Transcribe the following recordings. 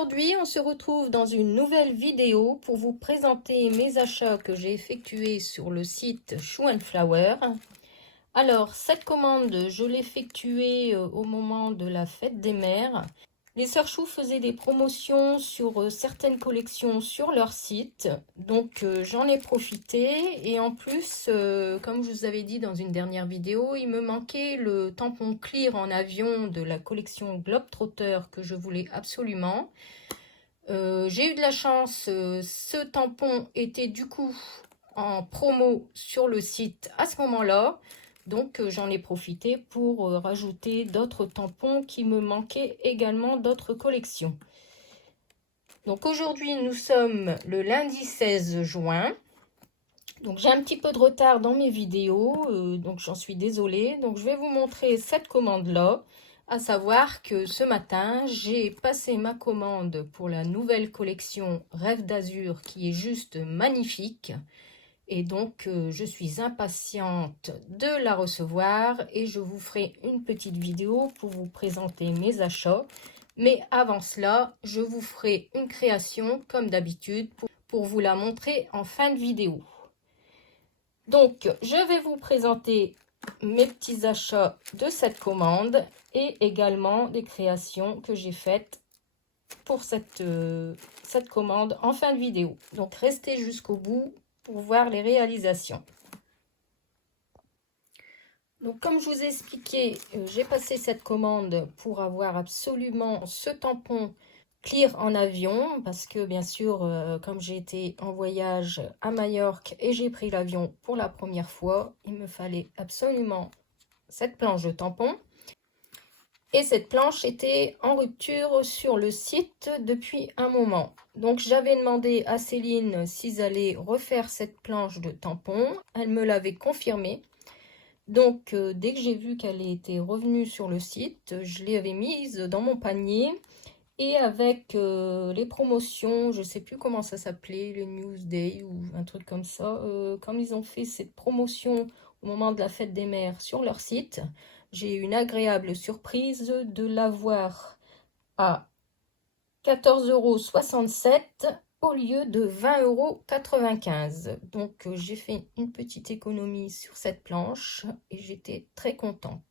Aujourd'hui, on se retrouve dans une nouvelle vidéo pour vous présenter mes achats que j'ai effectués sur le site Shoe & Flower. Alors, cette commande, je l'ai effectuée au moment de la fête des mères. Les Sœurs Chou faisaient des promotions sur certaines collections sur leur site, donc j'en ai profité. Et en plus, comme je vous avais dit dans une dernière vidéo, il me manquait le tampon clear en avion de la collection Globetrotter que je voulais absolument. J'ai eu de la chance, ce tampon était du coup en promo sur le site à ce moment-là. Donc j'en ai profité pour rajouter d'autres tampons qui me manquaient également d'autres collections. Donc aujourd'hui nous sommes le lundi 16 juin. Donc j'ai un petit peu de retard dans mes vidéos, donc j'en suis désolée. Donc je vais vous montrer cette commande-là. À savoir que ce matin, j'ai passé ma commande pour la nouvelle collection Rêve d'Azur qui est juste magnifique. Et donc, je suis impatiente de la recevoir et je vous ferai une petite vidéo pour vous présenter mes achats. Mais avant cela, je vous ferai une création comme d'habitude pour vous la montrer en fin de vidéo. Donc, je vais vous présenter mes petits achats de cette commande et également des créations que j'ai faites pour cette commande en fin de vidéo. Donc, restez jusqu'au bout pour voir les réalisations. Donc, comme je vous ai expliqué, j'ai passé cette commande pour avoir absolument ce tampon clear en avion parce que bien sûr, comme j'ai été en voyage à Majorque et j'ai pris l'avion pour la première fois, il me fallait absolument cette planche de tampon. Et cette planche était en rupture sur le site depuis un moment. Donc j'avais demandé à Céline s'ils allaient refaire cette planche de tampon. Elle me l'avait confirmé. Donc dès que j'ai vu qu'elle était revenue sur le site, je l'avais mise dans mon panier. Et avec les promotions, je ne sais plus comment ça s'appelait, les Newsday ou un truc comme ça, comme ils ont fait cette promotion au moment de la fête des mères sur leur site, j'ai eu une agréable surprise de l'avoir à 14,67 € au lieu de 20,95 €. Donc j'ai fait une petite économie sur cette planche et j'étais très contente.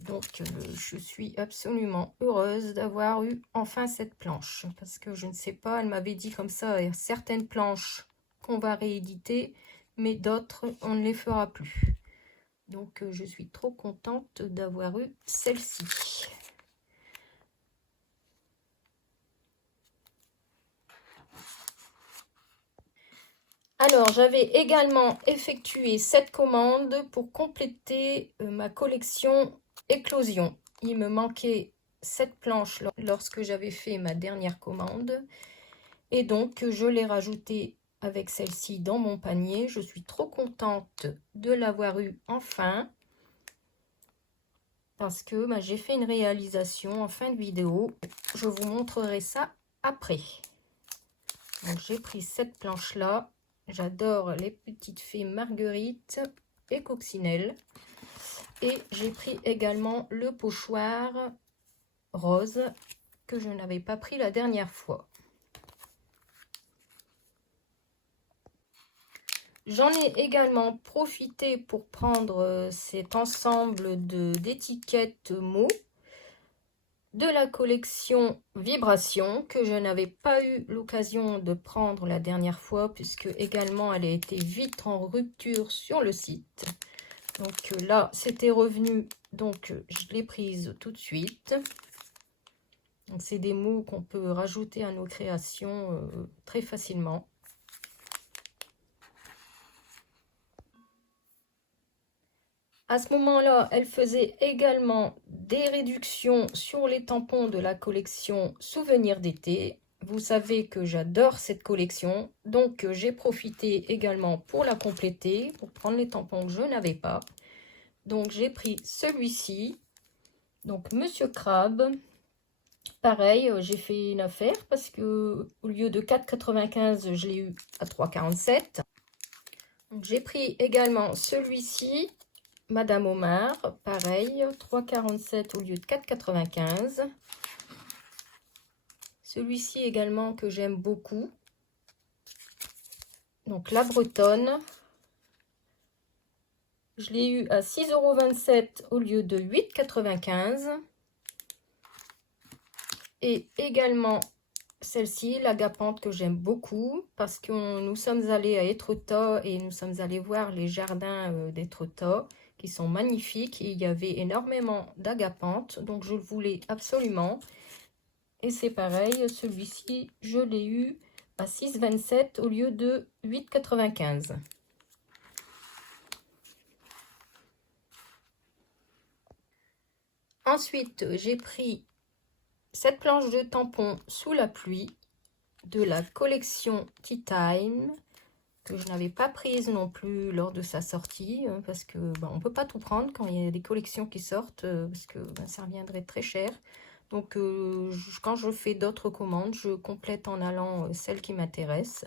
Donc je suis absolument heureuse d'avoir eu enfin cette planche. Parce que je ne sais pas, elle m'avait dit comme ça, il y a certaines planches qu'on va rééditer, mais d'autres, on ne les fera plus. Donc je suis trop contente d'avoir eu celle-ci. Alors, j'avais également effectué cette commande pour compléter ma collection Éclosion. Il me manquait cette planche lorsque j'avais fait ma dernière commande. Et donc, je l'ai rajoutée avec celle-ci dans mon panier. Je suis trop contente de l'avoir eu enfin. Parce que j'ai fait une réalisation en fin de vidéo. Je vous montrerai ça après. Donc, j'ai pris cette planche-là. J'adore les petites fées Marguerite et Coccinelle. Et j'ai pris également le pochoir rose que je n'avais pas pris la dernière fois. J'en ai également profité pour prendre cet ensemble d'étiquettes mots de la collection Vibration que je n'avais pas eu l'occasion de prendre la dernière fois puisque également elle a été vite en rupture sur le site. Donc là c'était revenu, donc je l'ai prise tout de suite. Donc c'est des mots qu'on peut rajouter à nos créations très facilement. À ce moment-là, elle faisait également des réductions sur les tampons de la collection Souvenirs d'été. Vous savez que j'adore cette collection, donc j'ai profité également pour la compléter, pour prendre les tampons que je n'avais pas. Donc j'ai pris celui-ci, donc Monsieur Crabe. Pareil, j'ai fait une affaire parce que au lieu de 4,95, je l'ai eu à 3,47. J'ai pris également celui-ci. Madame Omar, pareil, 3,47 au lieu de 4,95. Celui-ci également que j'aime beaucoup. Donc la bretonne. Je l'ai eu à 6,27 € au lieu de 8,95 €. Et également celle-ci, l'agapante, que j'aime beaucoup parce que nous sommes allés à Étretat et nous sommes allés voir les jardins d'Étretat qui sont magnifiques. Et il y avait énormément d'agapante, donc je le voulais absolument. Et c'est pareil, celui-ci, je l'ai eu à 6,27 € au lieu de 8,95 €. Ensuite, j'ai pris cette planche de tampon sous la pluie de la collection Tea Time, que je n'avais pas prise non plus lors de sa sortie, parce que on ne peut pas tout prendre quand il y a des collections qui sortent, parce que ça reviendrait très cher. Donc quand je fais d'autres commandes, je complète en allant celle qui m'intéresse.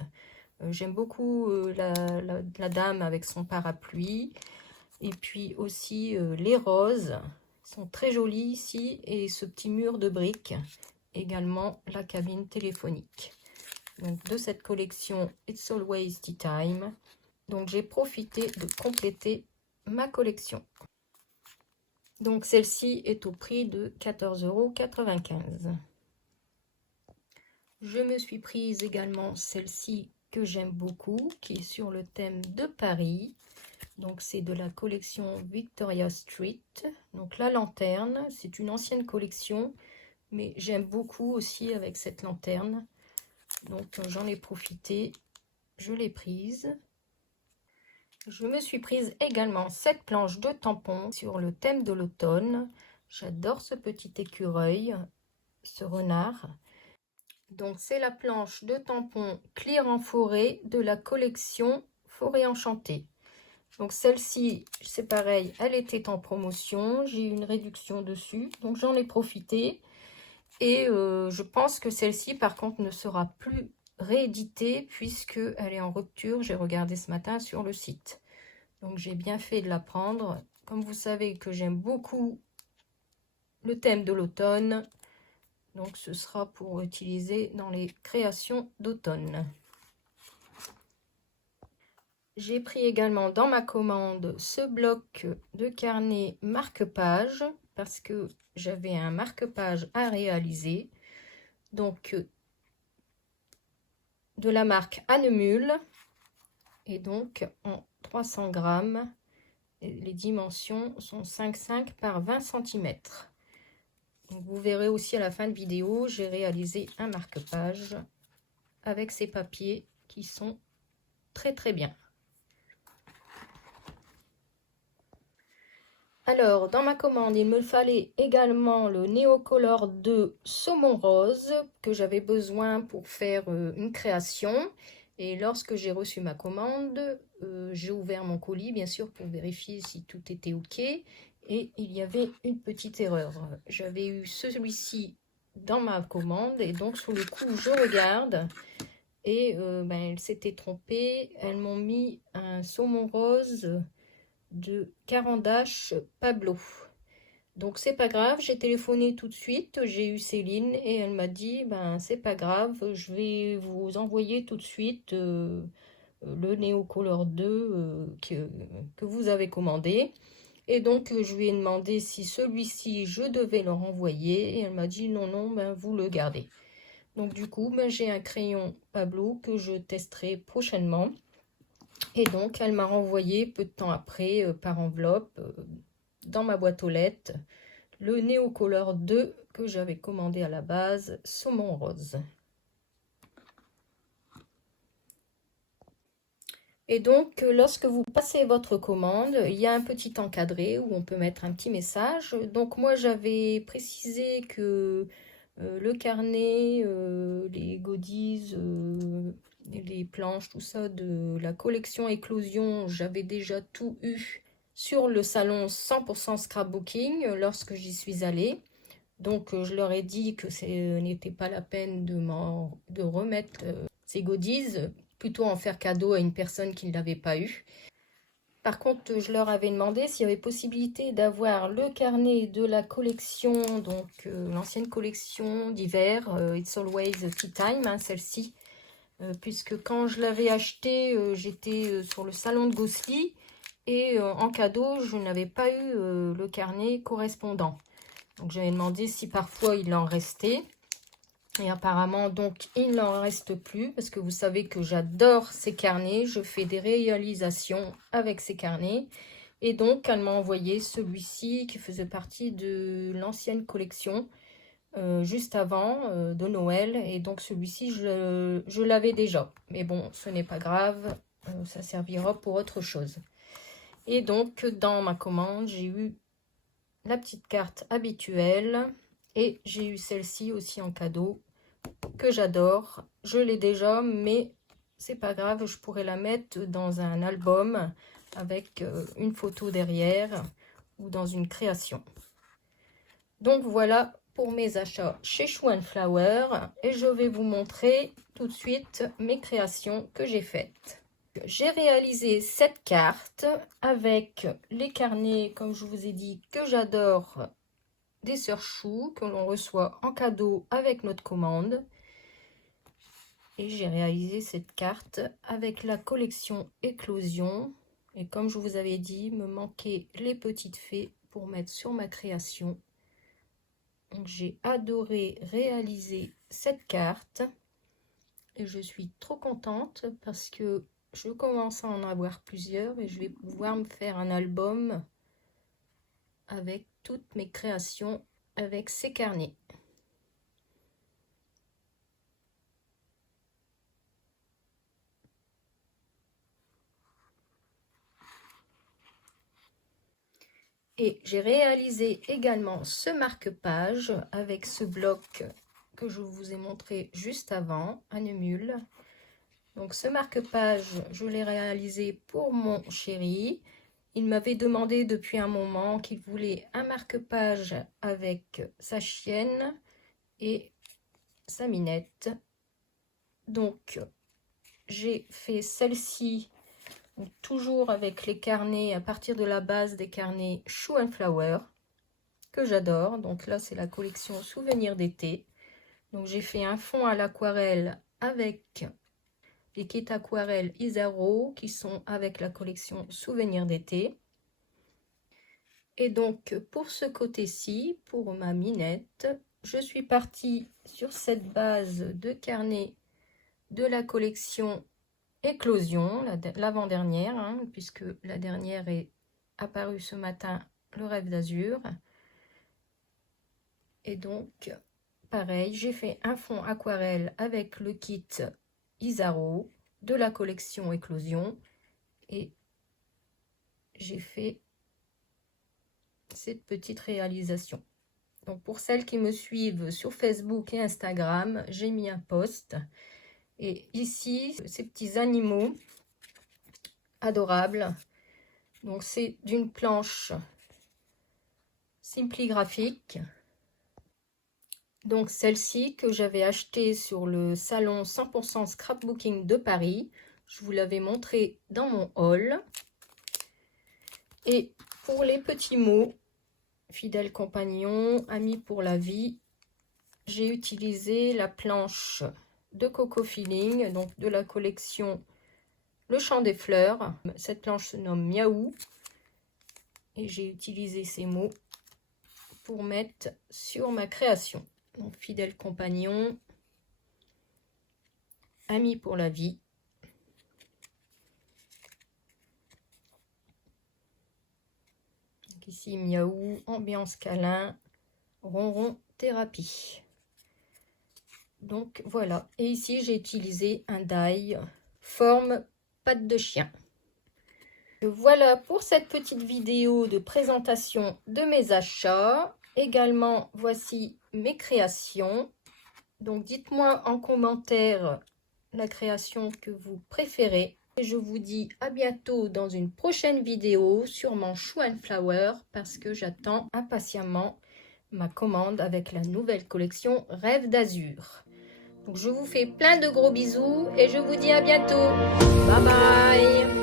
J'aime beaucoup la dame avec son parapluie, et puis aussi les roses sont très jolies ici, et ce petit mur de briques, également la cabine téléphonique. Donc de cette collection It's Always Tea Time. Donc j'ai profité de compléter ma collection. Donc celle-ci est au prix de 14,95 €. Je me suis prise également celle-ci que j'aime beaucoup, qui est sur le thème de Paris. Donc c'est de la collection Victoria Street. Donc la lanterne, c'est une ancienne collection, mais j'aime beaucoup aussi avec cette lanterne. Donc j'en ai profité, je l'ai prise. Je me suis prise également cette planche de tampon sur le thème de l'automne. J'adore ce petit écureuil, ce renard. Donc c'est la planche de tampon Clear en forêt de la collection Forêt enchantée. Donc celle-ci, c'est pareil, elle était en promotion, j'ai eu une réduction dessus, donc j'en ai profité. Et je pense que celle-ci, par contre, ne sera plus rééditée puisqu'elle est en rupture. J'ai regardé ce matin sur le site. Donc j'ai bien fait de la prendre. Comme vous savez que j'aime beaucoup le thème de l'automne, donc ce sera pour utiliser dans les créations d'automne. J'ai pris également dans ma commande ce bloc de carnet marque-page parce que j'avais un marque-page à réaliser. Donc de la marque Annemule, et donc en 300 grammes. Les dimensions sont 5,5 par 20 cm. Donc vous verrez aussi à la fin de vidéo, j'ai réalisé un marque-page avec ces papiers qui sont très bien. Alors, dans ma commande, il me fallait également le Neocolor de Saumon Rose que j'avais besoin pour faire une création. Et lorsque j'ai reçu ma commande, j'ai ouvert mon colis, bien sûr, pour vérifier si tout était OK. Et il y avait une petite erreur. J'avais eu celui-ci dans ma commande et donc sur le coup, je regarde. Et elles s'étaient trompées. Elles m'ont mis un Saumon Rose de Carandache Pablo. Donc c'est pas grave, j'ai téléphoné tout de suite, j'ai eu Céline et elle m'a dit c'est pas grave, je vais vous envoyer tout de suite le Neocolor 2 que vous avez commandé. Et donc je lui ai demandé si celui-ci je devais le renvoyer et elle m'a dit non, vous le gardez. Donc du coup j'ai un crayon Pablo que je testerai prochainement. Et donc, elle m'a renvoyé peu de temps après, par enveloppe, dans ma boîte aux lettres, le Neocolor 2 que j'avais commandé à la base, Saumon Rose. Et donc, lorsque vous passez votre commande, il y a un petit encadré où on peut mettre un petit message. Donc, moi, j'avais précisé que le carnet, les goodies, les planches, tout ça de la collection Éclosion, j'avais déjà tout eu sur le salon 100% scrapbooking lorsque j'y suis allée. Donc je leur ai dit que ce n'était pas la peine de remettre ces goodies, plutôt en faire cadeau à une personne qui ne l'avait pas eu. Par contre, je leur avais demandé s'il y avait possibilité d'avoir le carnet de la collection, donc l'ancienne collection d'hiver, It's Always Tea Time, hein, celle-ci. Puisque quand je l'avais acheté, j'étais sur le salon de Gossely et en cadeau, je n'avais pas eu le carnet correspondant. Donc j'avais demandé si parfois il en restait. Et apparemment, donc, il n'en reste plus parce que vous savez que j'adore ces carnets. Je fais des réalisations avec ces carnets. Et donc, elle m'a envoyé celui-ci qui faisait partie de l'ancienne collection juste avant de Noël. Et donc, celui-ci, je l'avais déjà. Mais bon, ce n'est pas grave. Ça servira pour autre chose. Et donc, dans ma commande, j'ai eu la petite carte habituelle. Et j'ai eu celle-ci aussi en cadeau, que j'adore. Je l'ai déjà, mais c'est pas grave, je pourrais la mettre dans un album avec une photo derrière ou dans une création. Donc voilà pour mes achats chez Shoe & Flower et je vais vous montrer tout de suite mes créations que j'ai faites. J'ai réalisé cette carte avec les carnets, comme je vous ai dit, que j'adore, des Sœurs Chou, que l'on reçoit en cadeau avec notre commande. Et j'ai réalisé cette carte avec la collection Éclosion. Et comme je vous avais dit, il me manquait les petites fées pour mettre sur ma création. Donc j'ai adoré réaliser cette carte. Et je suis trop contente parce que je commence à en avoir plusieurs. Et je vais pouvoir me faire un album avec toutes mes créations avec ces carnets. Et j'ai réalisé également ce marque-page avec ce bloc que je vous ai montré juste avant, à Neumule. Donc ce marque-page, je l'ai réalisé pour mon chéri. Il m'avait demandé depuis un moment qu'il voulait un marque-page avec sa chienne et sa minette. Donc j'ai fait celle-ci, toujours avec les carnets, à partir de la base des carnets Shoe & Flower, que j'adore. Donc là, c'est la collection Souvenirs d'été. Donc j'ai fait un fond à l'aquarelle avec les kits aquarelles Isaro qui sont avec la collection Souvenirs d'été. Et donc pour ce côté-ci, pour ma minette, je suis partie sur cette base de carnet de la collection Éclosion, l'avant-dernière, hein, puisque la dernière est apparue ce matin, le rêve d'azur. Et donc, pareil, j'ai fait un fond aquarelle avec le kit Isaro de la collection Éclosion. Et j'ai fait cette petite réalisation. Donc, pour celles qui me suivent sur Facebook et Instagram, j'ai mis un post. Et ici, ces petits animaux adorables. Donc, c'est d'une planche Simply Graphique. Donc, celle-ci que j'avais achetée sur le salon 100% Scrapbooking de Paris. Je vous l'avais montré dans mon haul. Et pour les petits mots, fidèle compagnon, ami pour la vie, j'ai utilisé la planche de Coco Feeling, donc de la collection Le Chant des Fleurs. Cette planche se nomme Miaou. Et j'ai utilisé ces mots pour mettre sur ma création. Donc, fidèle compagnon, ami pour la vie. Donc ici, Miaou, ambiance câlin, ronron, thérapie. Donc voilà, et ici j'ai utilisé un die forme patte de chien. Voilà pour cette petite vidéo de présentation de mes achats. Également, voici mes créations. Donc dites-moi en commentaire la création que vous préférez. Et je vous dis à bientôt dans une prochaine vidéo sur mon Shoe & Flower parce que j'attends impatiemment ma commande avec la nouvelle collection Rêve d'Azur. Donc je vous fais plein de gros bisous et je vous dis à bientôt. Bye bye.